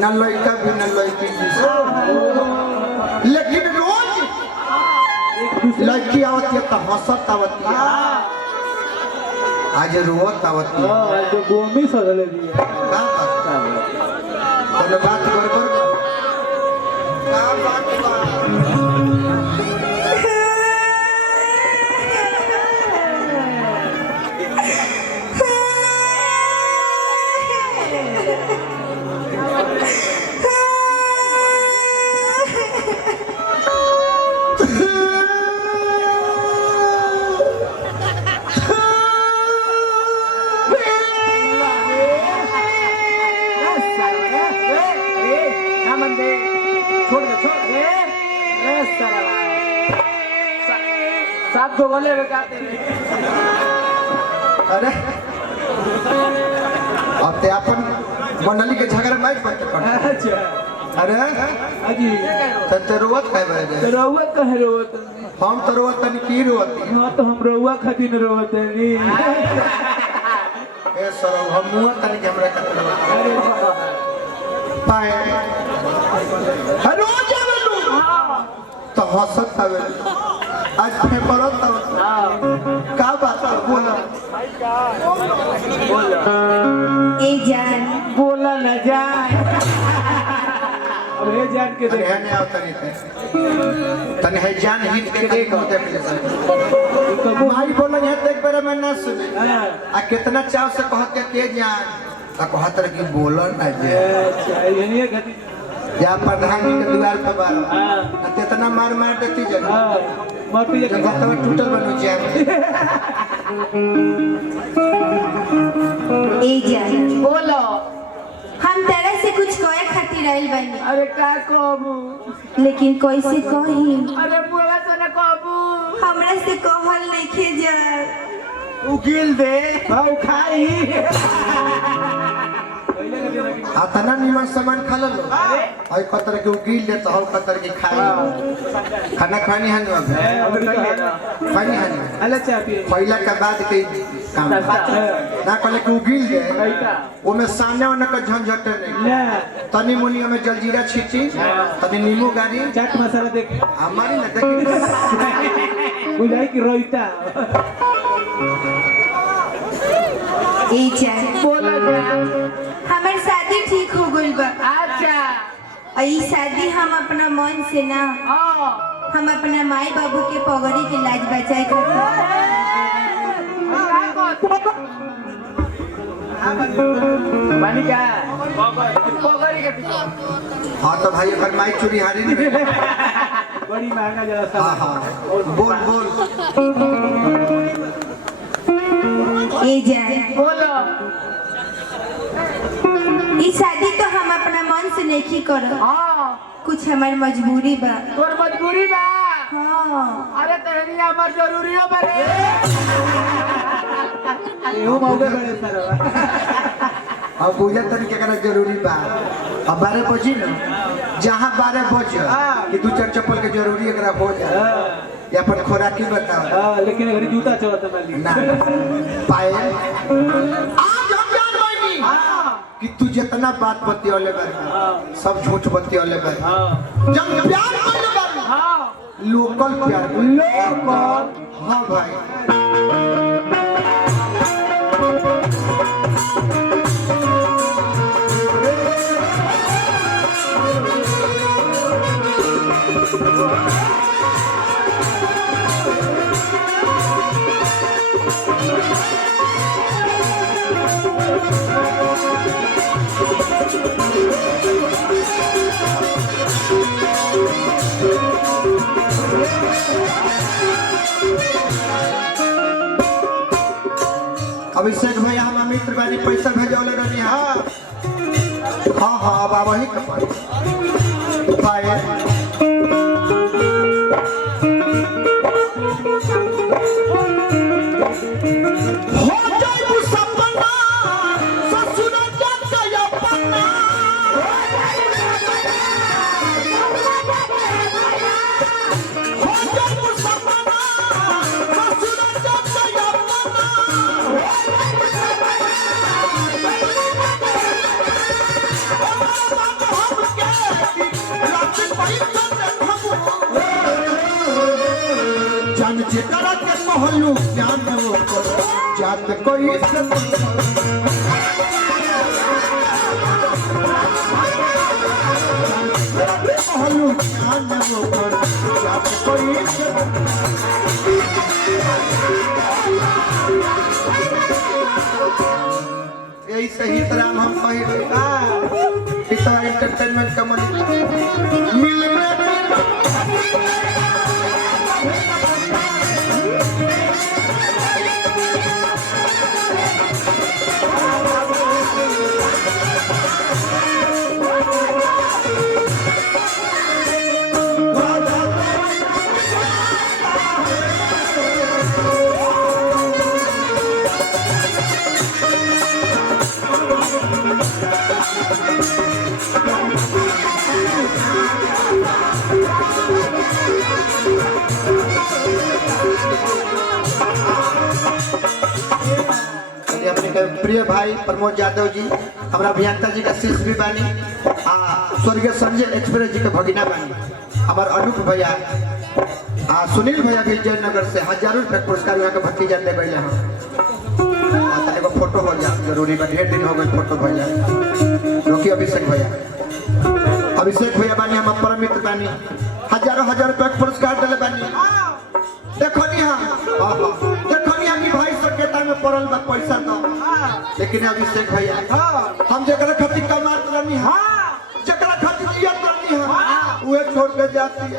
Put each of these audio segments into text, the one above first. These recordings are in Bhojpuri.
ना लड़का भी ना लड़की भी। लेकिन रोज लड़की आवती है तो हंसत आवती है, आज रोत आवती है। जो गोमी सजले दिए का बात गड़बड़ का बात सात दो वाले लगाते हैं। अरे अब ते अपन मंडली के झगड़ा मैच करते पड़े। अच्छा अरे अजी ते रोवत है बे रोवत कहे रोवत हम तो रोवत तन की रोवत हाँ तो हम रोवा खातिर रोवत है नी ए सरो हम मुंह तन के हमरा कत अरे पाए हेलो जावलू तो हंसत हवे आज फेफड़त का बात बोला ए जान बोला न जान अब हे जान के देख नहीं आवत नहीं तने है जान हिट के देख होते भाई बोला है देख बार मैं ना सुने आ कितना चाव से कहते के जान आ कहत कि बोला ना जे अच्छा ये गति या प्रधान जी के द्वार पे बार कितना मार मार देती जगह माफी जगह टूटल बनो जाए ए जान बोलो हम तरह से कुछ कहे खातिर आइल बानी, अरे का कहबू लेकिन कैसे कही अरे बोला तो ना कहबू हमरा से कहल नइखे जा। उकिल दे हां खाई आतना निमन सामान खा लो और कतर के उकील दे तो कतर के खाई खाना खानी है ना खानी है अल्लाह चाह पिए पहला के बाद के काम ना कहले के उकील दे वो में सामने वाला का झंझट नहीं तनी मुनिया में जलजीरा छीटी तनी नींबू गाड़ी चाट मसाला देख हमारी ना देखी बुझाई कि रोइता ए जान बोला जान हमर शादी ठीक हो गइल बा। अच्छा और ई शादी हम अपना मन से ना हां हम अपना माई बाबू के पगड़ी के लाज बचाए खातिर पानी का पगड़ी के हाँ तो भाई अगर माइक चोरी हारी नहीं बड़ी महंगा जरा सा हाँ हाँ बोल बोल ए जान बोलो ई शादी तो हम अपना मन से नहीं करो, हां कुछ हमार मजबूरी बा। तोर मजबूरी बा हाँ अरे तेरी हमार जरूरी हो बरे एहो मौके बड़े सारा अब बुझे तन के करना जरूरी बा। अब 12 बजी ना जहाँ 12 बज कि 2-4 चप्पल के जरूरी एकरा हो जाए या अपन खोराकी बताओ हां लेकिन अगर जूता चलत मालिक ना पाए आज हम जान बानी कि तू जितना बात बतियोले बा सब झूठ बतियोले बा जब प्यार कइले बा हां लोकल प्यार लोकल हाँ भाई अभिषेक भैया हम मित्र बानी पैसा भेजौले रहनी हाँ हाँ अब वही कपाई पाए कहलू ज्ञान वो जात कोई कहलू ज्ञान वो जात कोई यही सही तरह हम कही पिता एंटरटेनमेंट का मन मिलने प्रिय भाई प्रमोद यादव जी हमारा अभियंता जी का शिष्य भी बानी स्वर्गीय संजय एक्सप्रेस जी के भगिना बानी हमारे अनूप भैया सुनील भैया भी जयनगर से हजारों रुपये पुरस्कार यहाँ के भतीजा दे गए हैं एगो फोटो हो जाए जरूरी बा ढेर दिन हो गए फोटो भैया रोकी अभिषेक भैया बानी हम परम मित्र बानी हजारों रुपये पुरस्कार दिले बानी देखो नहीं कि भाई सकेता में पड़ल बा पैसा दो लेकिन अभिषेक भैया हम जगह खातिर कमात रही जगह खातिर जियत रही उहे छोड़ के जाती है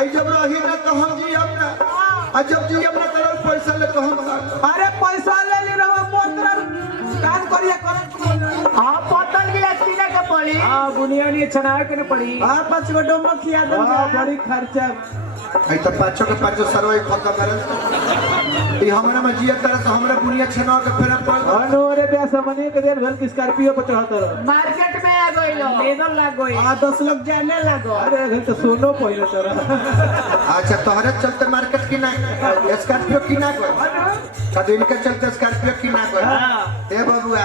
आई जब रही ना तो हम जियब ना जब जियब ना तो पैसा ले तो हम अरे पैसा ले ली रहो पोत्र काम करिया कर हां पतन गिलास पीने के पड़ी हां बुनियादी छना के न पड़ी हां 5 गो डोम खिया दे बड़ी खर्चा आई तो पांचों के पांचों सरवाई खत्म करे ई हमरा में जिया तरह से हमरा बुनिया छना के फेर पड़ अनोरे पे समने के देर भल स्कॉर्पियो पे चढ़त रहो मार्केट में आ गइलो लेदर लाग गई 10 लोग जाने लागो अरे घर तो सोनो पहिले तोरा अच्छा तोहरे चलते मार्केट की ना स्कॉर्पियो की ना को कदिन के चलते स्कॉर्पियो की ना को ए बबुआ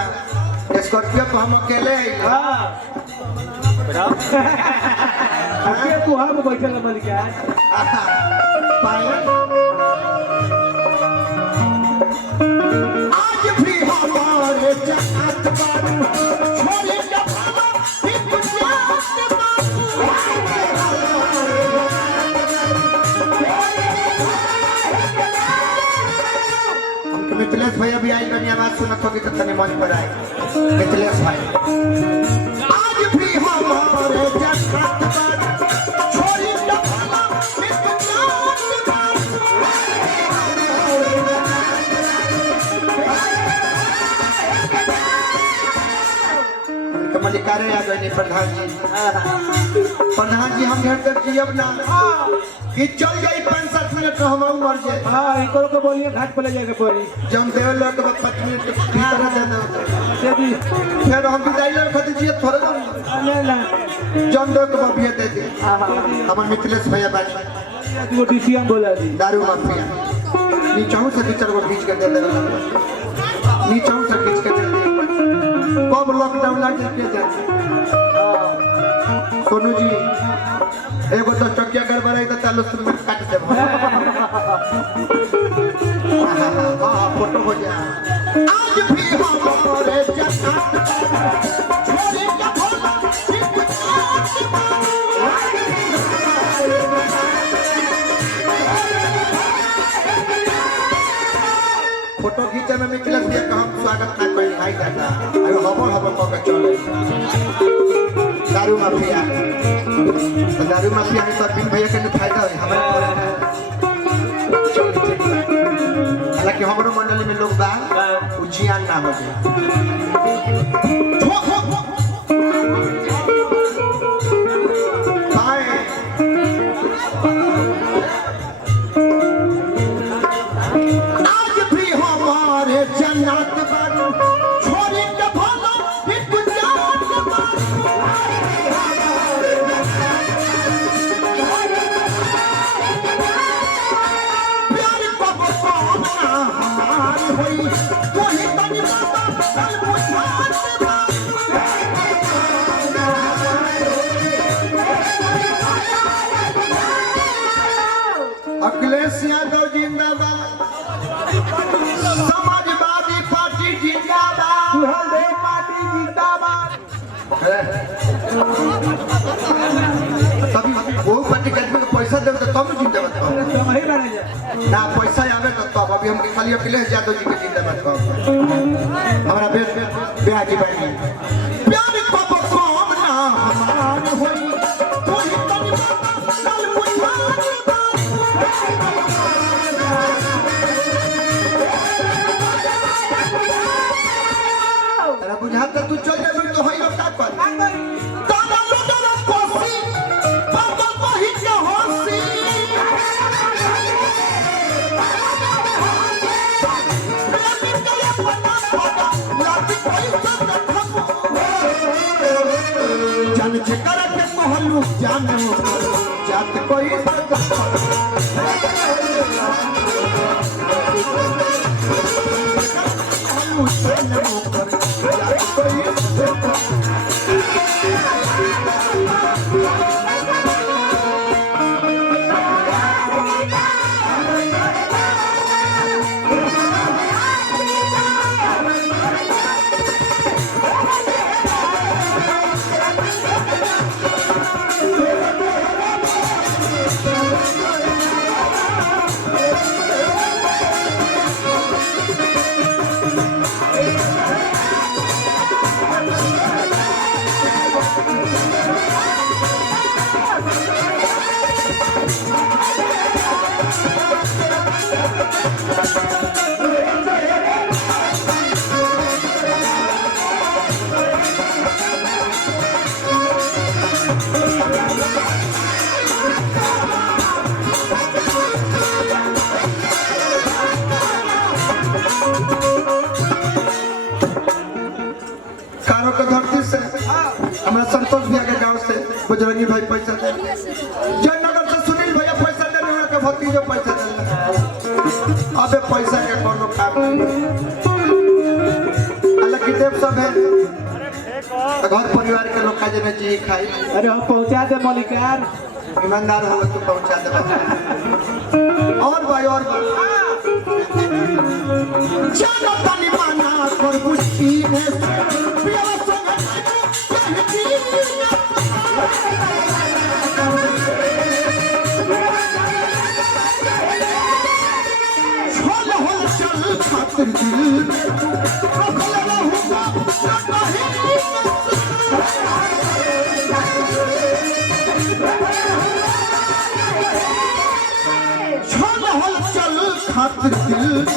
स्कॉर्पियो को हम अकेले हां अरे तू हम बैठल बन के आज भी हमारे जहात बारू छोड़ी जमाना एक जात हमके मिथिलेश भैया भी आई बनी आवाज सुनत होगी तो तने मन पर आए मिथिलेश भाई आज भी हमारे जहात बारू छोड़ी जमाना एक मलिकारे आ गए प्रधान जी हम घर तक जियब ना कि चल जाई 5-7 मिनट तो हम मर जाए हां इनको को बोलिए घाट पे ले जाके पड़ी जब देव लोग के 5 मिनट भीतर दे दो फिर हम विदाई ले खातिर जिए थोड़े ना जब दो के बिया दे दे हमर मिथिलेश भैया बात वो डिसीजन बोला दी दारू माफिया नीचों से टीचर को खींच के दे दे नीचों से खींच के दे दे कब लॉकडाउन लग जाए सोनू जी एगो तो चकिया गड़बड़ाई तो चालू सुन में काट दे फोटो हो जा आज भी हमारे जहां छोड़ी के भोला फोटो खींचे में मिथिलेश भैया का हम स्वागत ना कोई हाई दादा अरे हबर पक चले दारू माफिया है तो बिन भैया के फायदा है हमारे हालांकि हमारे मंडली में लोग बा उजियान ना हो जाए आज भी हमारे जन्नत बारू छोड़ी के भला एक जात प्यार को बसाना हमारी होई कोई तनी बात चल बुझात अखिलेश यादव जिंदाबाद तभी वो पार्टी के पैसा देवे तो तब चिंता मत करो वही बने जा ना पैसा आवे तो तब अभी हम खाली अकेले यादव जी के चिंता मत करो हमारा ब्याह की बात नहीं प्यार को कम ना मान होई तू ही तनी चल बुझा अरे बुझाता तू चल जा तो होई लोग का कर ताना लोडरा कोसी पागल वही के होसी जान जेकर के कहलू जानो जात कोई कारो के धरती से हमरा संतोष भैया के गांव से बजरंगी भाई पैसा दे जयनगर से सुनील भैया पैसा दे रहे के भतीजो पैसा दे अबे पैसा के कोनो काम नहीं अलग की देव सब है घर परिवार के लोग का जने जी खाई अरे हम पहुंचा दे मलिकार ईमानदार हो तो पहुंचा दे और भाई जानो तनी माना कर बुझी ने पिया संग कहती छोल हो चल खातिर दिल में तू रखल रहूंगा छोल हो चल खातिर दिल में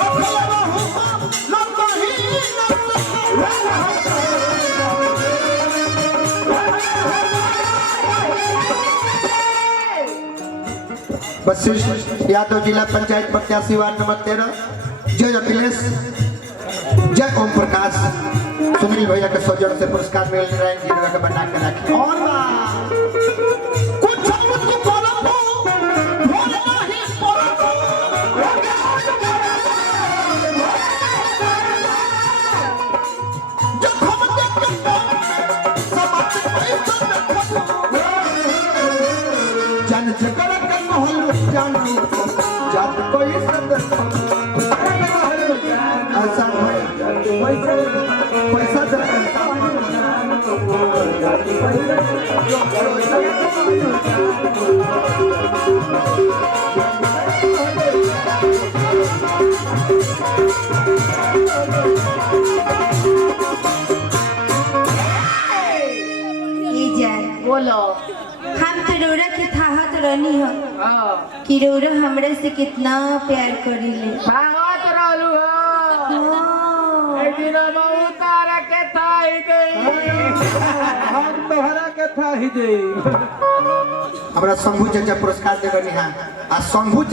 रखल रहूंगा लंबही वशिष्ठ यादव जिला पंचायत प्रत्याशी वार्ड नंबर 13 जय अखिलेश जय ओम प्रकाश सुनील भैया के सौजन्य से पुरस्कार मिल नारायण जी के बना के रखे और कुछ मुझको बोलो भोल नहीं बोलो जो हम देखते समाज पैसा जन जगत के महल जानो जात कोई सदर ऐसा पैसा बोलो हम तो रोरा के थाहत रहनी हो कि रोरा हमरा से कितना प्यार करीले भागत रहलू हो एक दिन बहुत तारा के थाई दे हम तोहरा के थाई दे हमरा शंभू चाचा पुरस्कार देबनी हां आ शंभू